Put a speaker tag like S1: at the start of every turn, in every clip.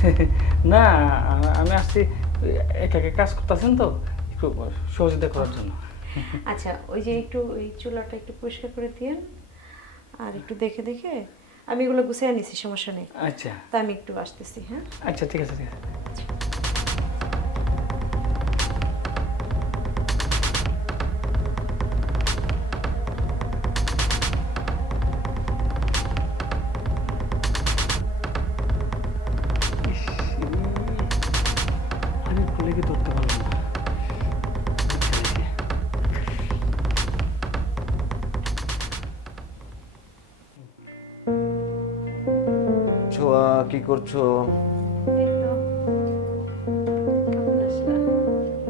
S1: না আমি আসছি একা একা কাজ করতেছেন তো একটু সহযোগিতা করার জন্য।
S2: আচ্ছা ওই যে একটু ওই চুলাটা একটু পরিষ্কার করে দিয়েন আর একটু দেখে দেখে আমি এগুলো গুছিয়ে নিছি সমস্যা নেই।
S1: আচ্ছা।
S2: তা আমি একটু আসতেছি হ্যাঁ?
S1: আচ্ছা ঠিক আছে ঠিক আছে। কি
S3: করছ?
S2: এই তো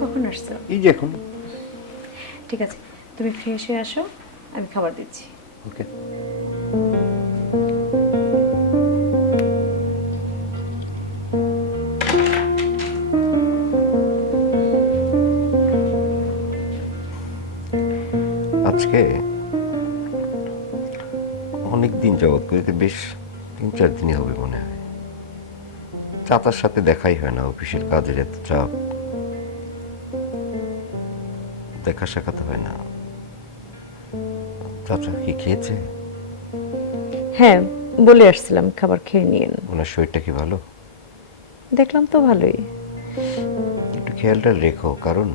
S2: কখন আসছো?
S3: এই যে এখন।
S2: ঠিক আছে তুমি ফ্রেশ হয়ে আসো আমি খাবার দিচ্ছি।
S3: ওকে। আজকে অনেক দিন যাবত বেশ তিন চার দিনই হবে মনে হয়। চাতার সাথে দেখাই হয় না অফিসের কাজের এত চাপ। দেখা সাক্ষাৎ হয় না। চাচা কি খেয়েছে?
S2: হ্যাঁ বলে আসছিলাম খাবার খেয়ে নিন।
S3: ওনার শরীরটা কি ভালো?
S2: দেখলাম তো ভালোই।
S3: একটু খেয়ালটা রেখো কারণ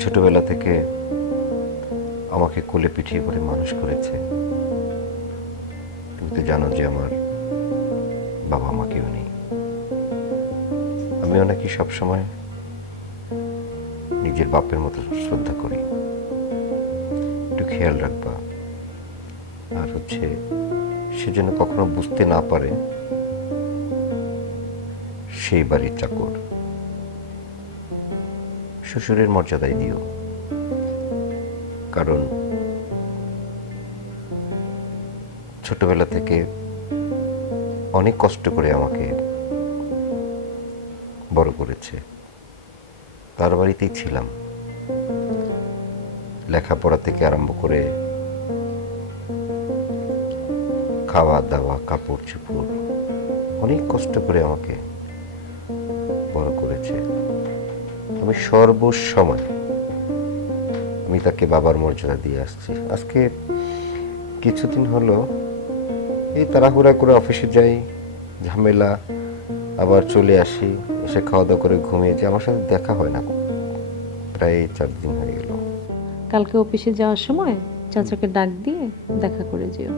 S3: ছোটবেলা থেকে আমাকে কোলে পিঠিয়ে করে মানুষ করেছে। তুমি তো জানো যে আমার বাবা মা কেউ নেই। আমি ওনাকে সবসময় নিজের বাপের মতো শ্রদ্ধা করি। একটু খেয়াল রাখবা। আর হচ্ছে, সে যেন কখনো বুঝতে না পারে সেই বাড়ির চাকর। শ্বশুরের মর্যাদায় দিও। কারণ ছোটবেলা থেকে অনেক কষ্ট করে আমাকে বড় করেছে। তার বাড়িতেই ছিলাম। লেখাপড়া থেকে আরম্ভ করে খাওয়া দাওয়া কাপড় চুপড় অনেক কষ্ট করে আমাকে বড় করেছে। আমি সর্বসময় আমি তাকে বাবার মর্যাদা দিয়ে আসছি। আজকে কিছুদিন হলো এই তাড়াহুড়া করে অফিসে যাই ঝামেলা আবার চলে আসি এসে খাওয়া দাওয়া করে ঘুমিয়ে যাই। আমার সাথে দেখা হয় না প্রায় চার দিন হয়ে গেল।
S2: কালকে অফিসে যাওয়ার সময় চাচাকে ডাক দিয়ে দেখা করে যেও।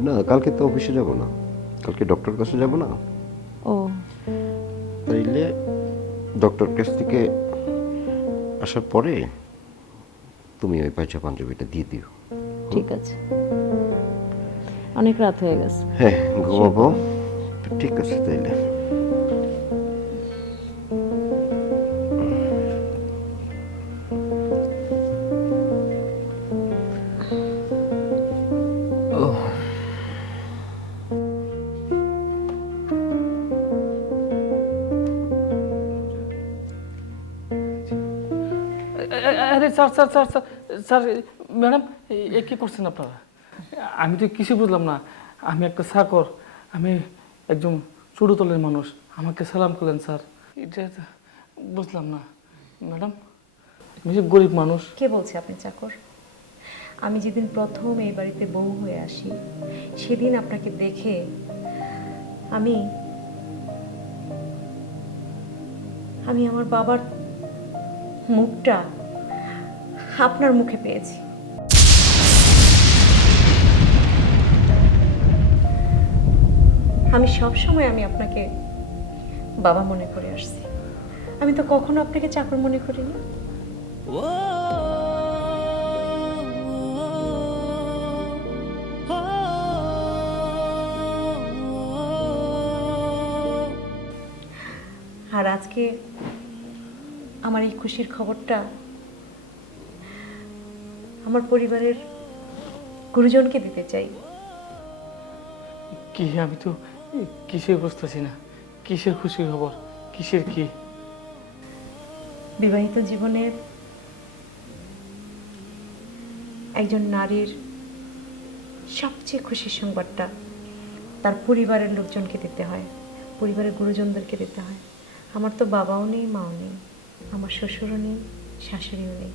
S3: না কালকে তো অফিসে যাব না। কালকে ডক্টর কাছে যাব না।
S2: ও।
S3: তাইলে ডক্টর কাছ থেকে আসার পরে তুমি ওই পাইচা পাঞ্জাবিটা দিয়ে দিও।
S2: ঠিক আছে। অনেক রাত হয়ে গেছে।
S3: হ্যাঁ ঘুমাবো। ঠিক আছে তাইলে।
S1: আরে sir sir sir sir sir madam এ কি করছেন আপনারা? আমি তো কিছু বুঝলাম না। আমি একটা চাকর, আমি একজন চুড়োতলের মানুষ। আমাকে সালাম করলেন স্যার। এটা বুঝলাম না। ম্যাডাম, আমি যে গরিব মানুষ।
S2: কে বলছে আপনি চাকর? আমি যেদিন প্রথম এই বাড়িতে বউ হয়ে আসি, সেদিন আপনাকে দেখে আমি আমি আমার বাবার মুখটা আপনার মুখে পেয়েছি। আমি সব সময় আমি আপনাকে বাবা মনে করে আসছি। আমি তো কখনো আপনাকে চাকর মনে করিনি। আর আজকে আমার এই খুশির খবরটা আমার পরিবারের গুরুজনকে দিতে চাই।
S1: কি আমি তো কিসের বুঝতেছি না কিসের খুশির খবর? কিসের কি?
S2: বিবাহিত জীবনের একজন নারীর সবচেয়ে খুশির সংবাদটা তার পরিবারের লোকজনকে দিতে হয় পরিবারের গুরুজনদেরকে দিতে হয়। আমার তো বাবাও নেই মাও নেই আমার শ্বশুরও নেই শাশুড়িও নেই।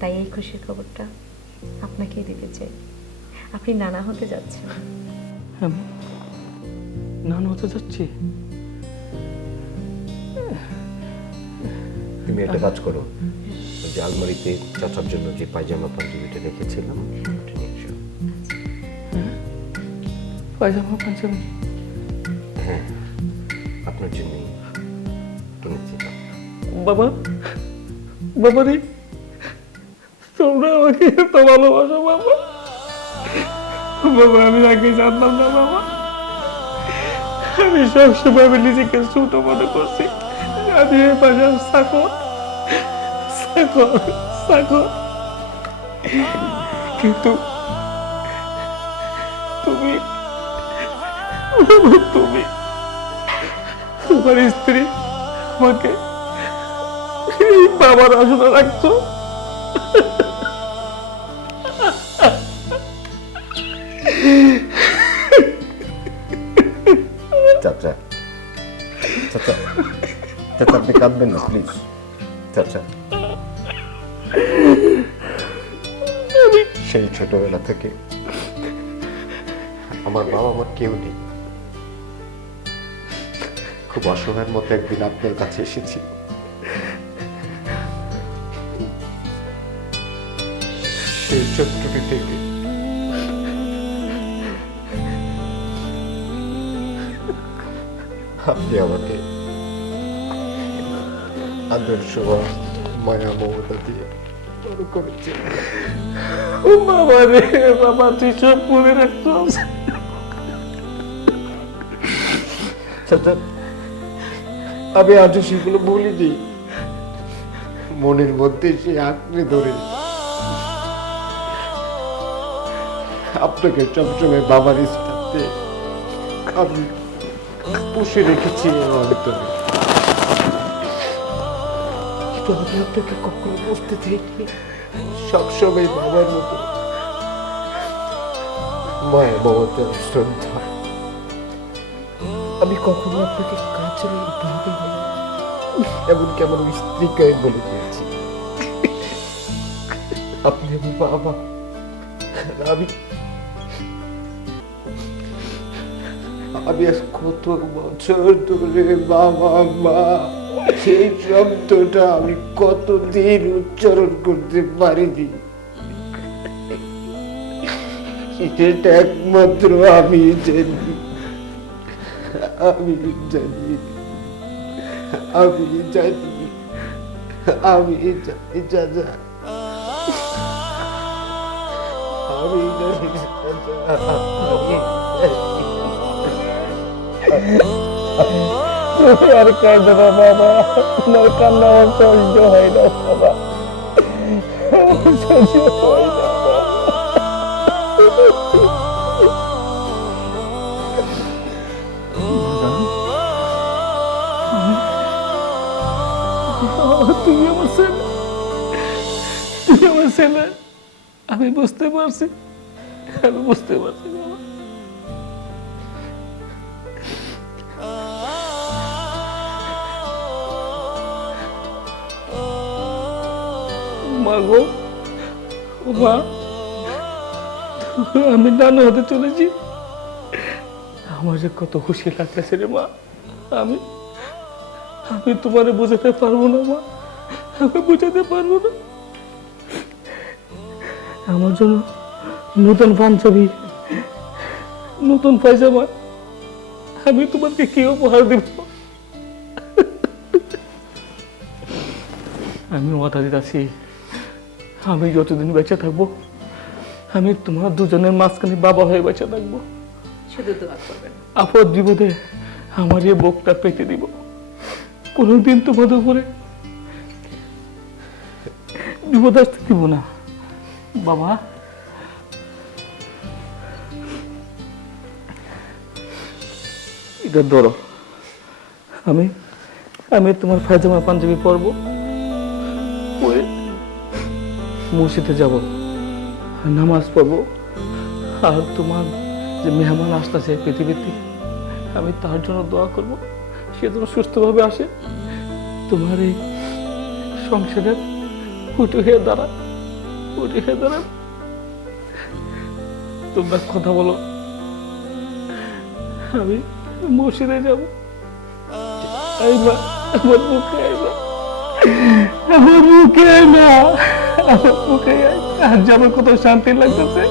S2: তাই এই খুশির খবরটা আপনাকেই দিতে চাই। আপনি নানা হতে যাচ্ছেন।
S1: হ্যাঁ নান হতে যাচ্ছি।
S3: তুমি একটা কাজ করো। যে আলমারিতে চাচার জন্য যে পায়জামা পাঞ্জাবিটা রেখেছিলাম ওটা নিয়ে এসো।
S1: পায়জামা পাঞ্জাবি
S3: হ্যাঁ আপনার কিনেছিলাম
S1: বাবা বাবা রে তোমরা আমাকে এত ভালোবাসো বাবা। বাবা আমি আগে জানতাম না বাবা। আমি সবসময় আমি নিজেকে ছোট মনে করছি। আমি এই বাজার সাকর সাকর সাকর কিন্তু তুমি তুমি, তোমার স্ত্রী আমাকে বাবার আসলে রাখছো।
S3: চাচা আপনি কাঁদবেন না প্লিজ চাচা সেই ছোটবেলা থেকে আমার বাবা মা কেউ নেই খুব অসহায়ের মতো একদিন আপনার কাছে এসেছি সেই চরিত্রটি থেকে আপনি আমাকে আদর্শ মায়া মমতা দিয়ে বড় করেছেন
S1: ও বাবা রে বাবা তুই সব মনে রাখছো
S3: চাচা আমি আজও সেগুলো বলিনি মনের মধ্যে সে আঁকড়ে ধরে আপনাকে সবসময় বাবার স্থানে আমি পুষে রেখেছি আমার অন্তরে কিন্তু কখনো বুঝতে চাইনি সবসময় বাবার মতো। মায়া মমতার শ্রদ্ধা। আমি কখনো আপনাকে কাছের ভাবিনি। এমনকি আমার স্ত্রীকে আমি বলে দিয়েছি? আপনি আমার বাবা। আমি আমি আজ কত বছর ধরে বাবা মা সেই শব্দটা আমি কতদিন উচ্চারণ করতে পারিনি। সেটা একমাত্র আমি জানি। আমি জানি। আমি জানি। আমি জানি, চাচা। আমি জানি, চাচা।
S1: আর কাঁদো না বাবা তোমার কান্না আমার সহ্য হয় না বাবা। সহ্য হয় না তুমি আমার ছেলে। তুমি আমার ছেলে। আমি বুঝতে পারছি। আমি বুঝতে পারছি। মা গো ও মা আমি নানু হতে চলেছি। আমার যে কত খুশি লাগতেছে রে মা। আমি আমি তোমারে বোঝাতে পারব না মা। আমি বোঝাতে পারব না। আমার জন্য নতুন পাঞ্জাবি, নতুন পায়জামা। আমি তোমাকে কি উপহার দেব? আমি মাথা দিতেছি। আমি যতদিন বেঁচে থাকব আমি তোমার দুজনের মাঝখানে বাবা হয়ে বেঁচে থাকব।
S2: শুধু দোয়া করবেন
S1: আপদ বিপদে আমার এই বুকটা পেতে দিব। কোনোদিন তোমাদের উপরে বিপদ আসতে দিব না। বাবা। এটা ধরো। আমি আমি তোমার ফায়জামা পাঞ্জাবি পরবো। পরে মসজিদে যাব। নামাজ পড়ব। আর তোমার যে মেহমান আসতেছে পৃথিবীতে, আমি তার জন্য দোয়া করব। সে যেন সুস্থভাবে আসে। তোমার এই সংসারের উঠে হয়ে দাঁড়া, উঠে হয়ে দাঁড়া। তোমরা কথা বলো। আমি মসজিদে যাব। আমার মুখে আইবা। আমার মুখে আইবা। আমার মুখে আজ আমার কত শান্তি লাগতেছে?